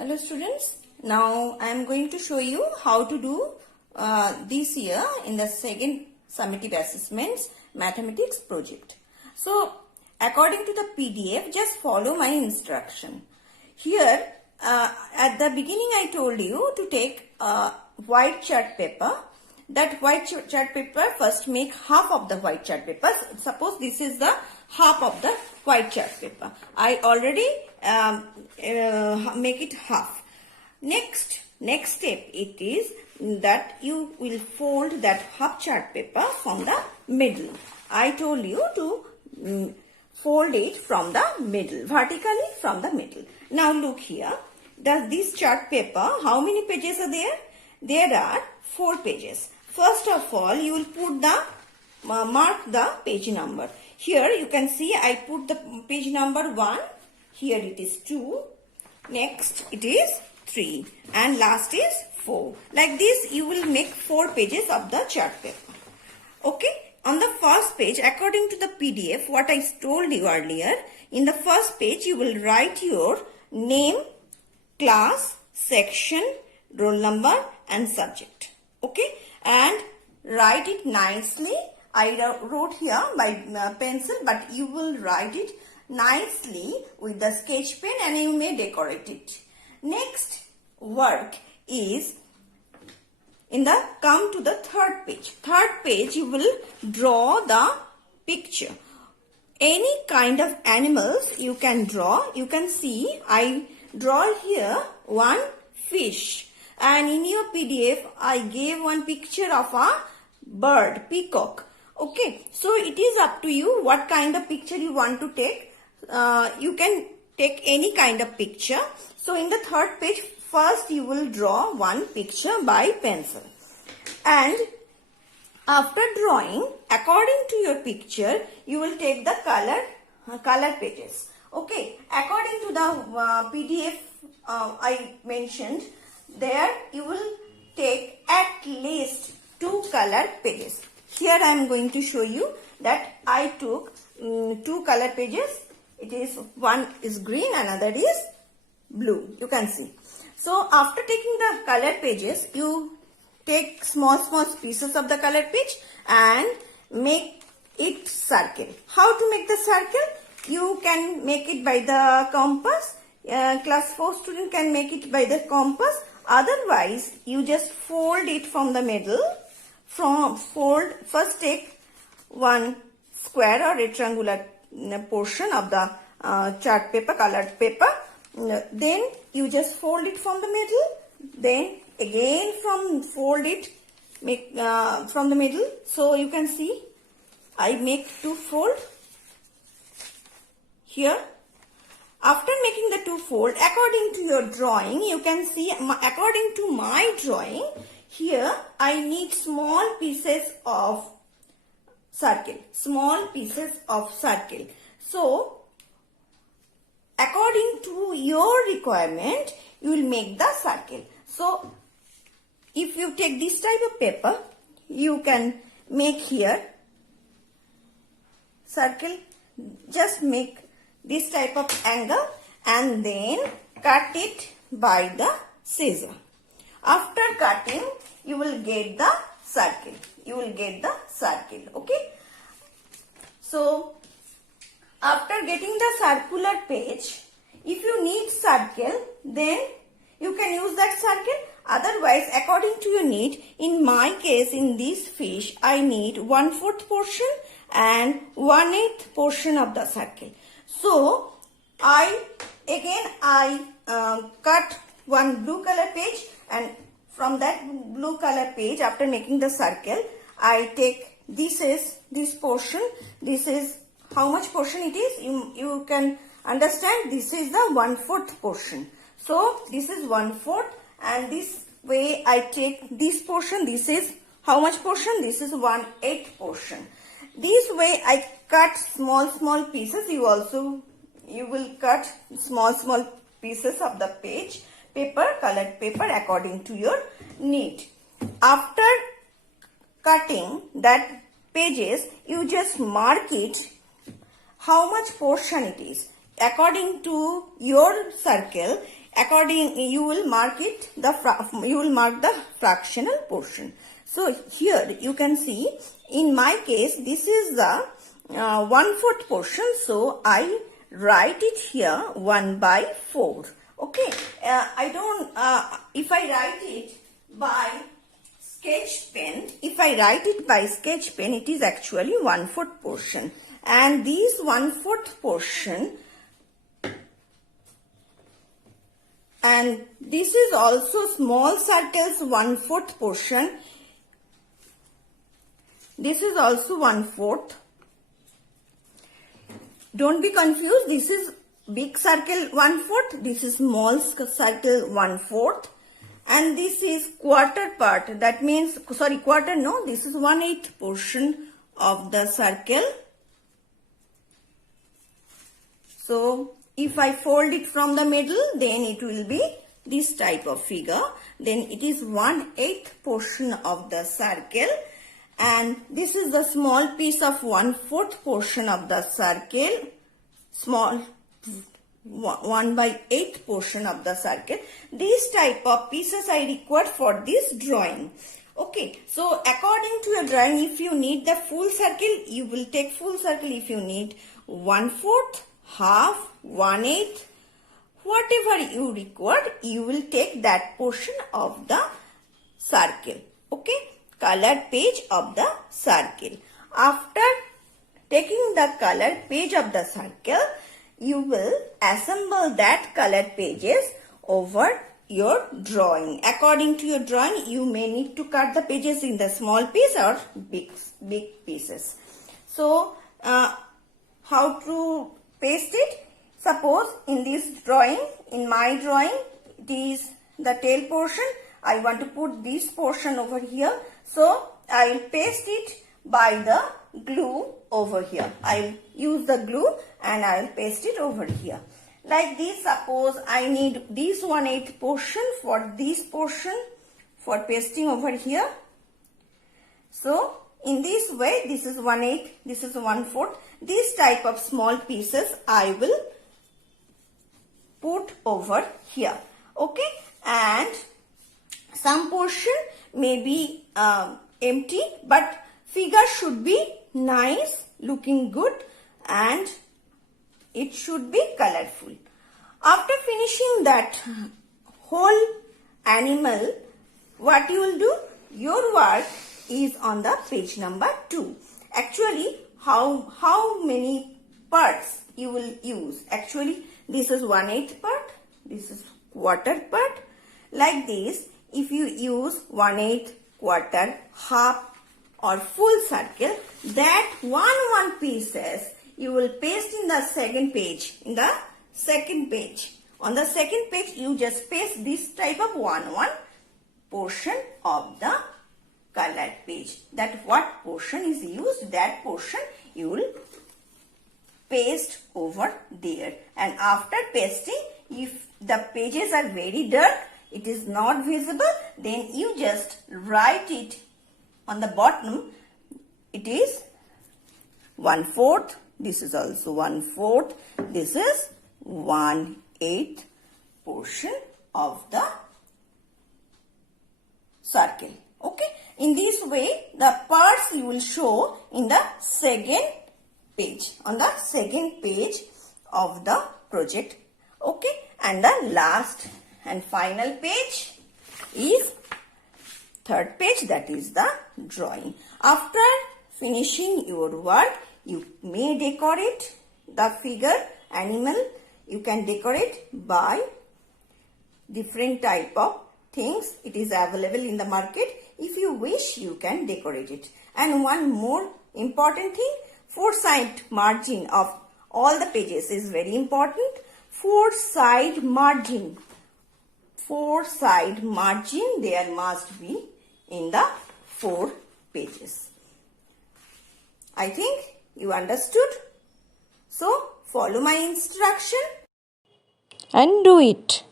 Hello students, now I am going to show you how to do this year in the second summative assessments mathematics project. So according to the PDF, just follow my instruction. Here at the beginning I told you to take a white chart paper. That white chart paper, first make half of the white chart paper. Suppose this is the half of the white chart paper. I already make it half. Next step it is that you will fold that half chart paper from the middle. I told you to fold it from the middle, vertically from the middle. Now look here. This chart paper, how many pages are there? There are 4 pages. First of all, you will put the mark the page number. Here you can see I put the page number 1. Here it is 2. Next it is 3. And last is 4. Like this you will make 4 pages of the chart paper. Okay. On the first page, according to the PDF, what I told you earlier, in the first page you will write your name, class, section, roll number and subject. Okay. And write it nicely. I wrote here by pencil, but you will write it nicely with the sketch pen and you may decorate it. Next work is come to the third page. Third page you will draw the picture. Any kind of animals you can draw. You can see I draw here one fish. And in your PDF, I gave one picture of a bird, peacock. Okay, so it is up to you what kind of picture you want to take. You can take any kind of picture. So in the third page, first you will draw one picture by pencil. And after drawing, according to your picture, you will take the color pages. Okay, according to the PDF I mentioned, there you will take at least 2 color pages. Here I am going to show you that I took 2 color pages. It is one is green, another is blue. You can see. So after taking the color pages, you take small pieces of the color page and make it circle. How to make the circle? You can make it by the compass. Class 4 student can make it by the compass. Otherwise, you just fold it from the middle. First take one square or rectangular portion of the chart paper, colored paper. Then you just fold it from the middle. Then again fold it from the middle. So you can see I make 2 fold here. After making the 2 fold, according to your drawing, you can see, according to my drawing, here I need small pieces of circle. Small pieces of circle. So, according to your requirement, you will make the circle. So, if you take this type of paper, you can make here circle. Just make this type of angle and then cut it by the scissor. After cutting, you will get the circle. Okay. So, after getting the circular page, if you need circle, then you can use that circle. Otherwise, according to your need, in my case, in this fish, I need 1/4 portion and 1/8 portion of the circle. So, I cut one blue color page, and from that blue color page, after making the circle, I take this portion. This is how much portion it is. You can understand this is the 1/4 portion. So, this is 1/4 and this way I take this portion. This is how much portion? This is 1/8 portion. This way I cut small pieces. You will cut small pieces of the colored paper according to your need. After cutting that pages, you just mark it how much portion it is. According to your circle, according you will mark it you will mark the fractional portion. So here you can see, in my case this is the 1/4 portion, so I write it here 1/4. Okay, I don't if I write it by sketch pen, it is actually 1/4 portion, and this 1/4 portion, and this is also small circles 1/4 portion. This is also 1/4. Don't be confused. This is big circle 1/4. This is small circle 1/4. And this is quarter part. That means, sorry, quarter no. This is 1/8 portion of the circle. So if I fold it from the middle, then it will be this type of figure. Then it is 1/8 portion of the circle. And this is the small piece of 1/4 portion of the circle, small 1/8 portion of the circle. This type of pieces I require for this drawing. Okay, so according to your drawing, if you need the full circle, you will take full circle. If you need 1/4, half, 1/8, whatever you require, you will take that portion of the circle. Okay, colored page of the circle. After taking the colored page of the circle, you will assemble that colored pages over your drawing. According to your drawing, you may need to cut the pages in the small piece or big pieces. So how to paste it? Suppose in this drawing, in my drawing, it is the tail portion. I want to put this portion over here. So I will paste it by the glue over here. I will use the glue and I will paste it over here. Like this, suppose I need this 1/8 portion for this portion for pasting over here. So in this way, this is 1/8, this is 1/4. This type of small pieces I will put over here. Okay, and some portion may be empty, but figure should be nice, looking good, and it should be colorful. After finishing that whole animal, what you will do? Your work is on the page number 2. Actually, how many parts you will use? Actually, this is 1/8 part, this is quarter part. Like this, if you use 1/8, quarter, half or full circle, that one pieces you will paste in the second page. On the second page, you just paste this type of one portion of the colored page. That what portion is used, that portion you will paste over there. And after pasting, if the pages are very dark, it is not visible, then you just write it on the bottom. It is 1/4. This is also 1/4. This is 1/8 portion of the circle. Okay. In this way, the parts you will show in the second page, on the second page of the project. Okay. And the last and final page is third page, that is the drawing. After finishing your work, you may decorate the figure, animal. You can decorate by different type of things. It is available in the market. If you wish, you can decorate it. And one more important thing, 4-side margin of all the pages is very important. 4-side margin. 4-side margin there must be in the 4 pages. I think you understood. So follow my instruction and do it.